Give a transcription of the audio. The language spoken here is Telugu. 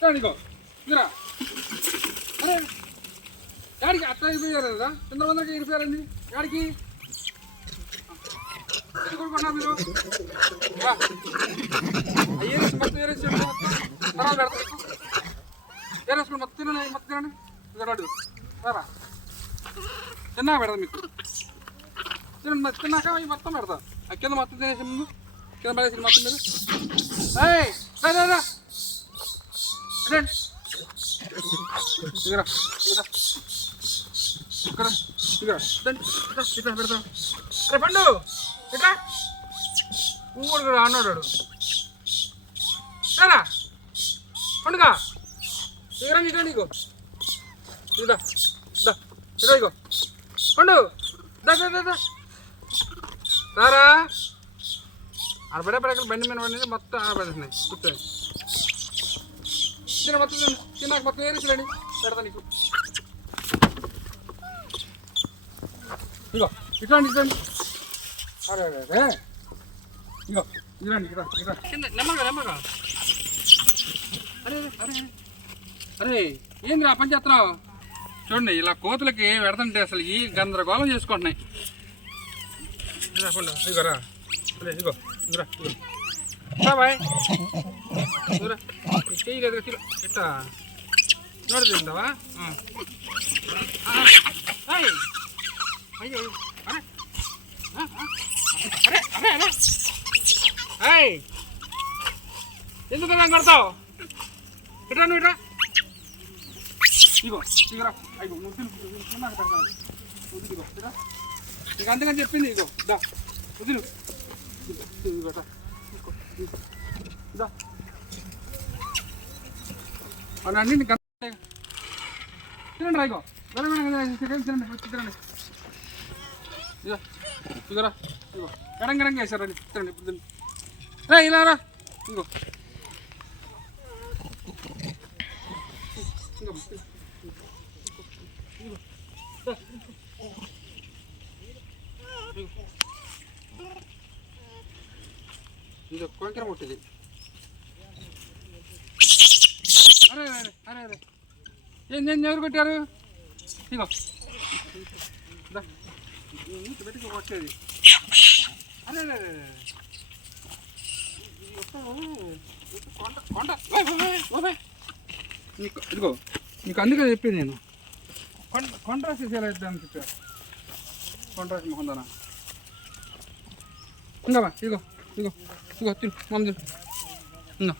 చూడండి ఇగో ఇదిరా అరే యాడికి అట్లా ఇరిపోయారు కదా చంద్రవందరకి ఇరిపోయారండి యాడికి కొనుక్కున్నా మీరు రా. ఆ ఏరేసి మొత్తం ఏరేసి చెప్పు మొత్తం. తర్వాత పెడతా నీకు. ఏరేసుకుని మొత్తం తినండి మొత్తం తినండి ఇదిగో రాడు రా తిన్నాక పెడతా మీకు తినండి మరి రా, ఇక్కడ అరే పండు ఇట్రా ఊరు అన్నాడు వాడు. పండుగ ఇగరా ఇట్రా నీకు ఇదా ఇదా ఇగో పండు దా దా దా రారా ఆడబడే పడకలు బండి మీద పడింది మొత్తం ఆడబడేసినాయి కూర్చొని తిన. మొత్తం తిను తిన్నాక మొత్తం ఏరేసిరండి పెడతా నీకు. ఇగో ఇట్లాంటి ఇట్లాంటి. అరే అరే అరే. ఇగో ఇదండి ఇరా ఇరా కింద నెమ్మగా నెమ్మగా అరే అరే అరే. ఏంది రా పని చేస్తున్నావు? చూడండి ఇలా కోతులకి పెడతంటే అసలు ఈ గందరగోళం చేసుకుంటున్నాయి. ఇదిగో పండు, ఇదిగో రా. అరే ఇగో ఇదిగో ఇగో బాయ్. ఇదిగో చెయ్యి లేదు కిలో ఇట్ట ನೋಡಿದ್ರಿಂದವಾ ಹಾಂ ಅಯ್ಯೋ ಅಯ್ಯೋ ಅರೆ ಆ, ಆ. ಅರೆ ಅರೆ ಅರೆ ಏಯ್ ఎందుకు ఇలా కొడతావు ఇట్రా నువ్వు ఇట్రా ఇగో ఇగరా అయ్యో నువ్వు తిను నువ్వు తిను, నాకు పెడతాను నువ్వు తిను, ఇగో ఇట్రా నీకు అందుకని చెప్పింది ఇగో దా నువ్వు తిను ఇగో, ఇగో ఇట్రా. తీసుకో, తీసుకో. దా అవును అన్ని తినండి రాయిగో. తినండి తినండి. గడం గడంగా వేసారండి తినండి ఇప్పుడు రా ఇలా రా. ఇగో ఇగో ఇది కొంకర ముట్టిది. అరే అరే అరే అరే ఏం ఏం ఎవరు పెట్టారు ఇగో. దా. పెట్టుకో కొట్టేది అరే అరే అరే. కొండ కొండ నీకు ఇదిగో నీకు అందుకే చెప్పింది నేను. కొండ కొండ రాసి ఎలా ఇద్దామని చెప్పా. కొండ రాసి మొహం ఇదిగో ఇదిగో ఇదిగో తిను మమ్మీ తిను. ఇంకా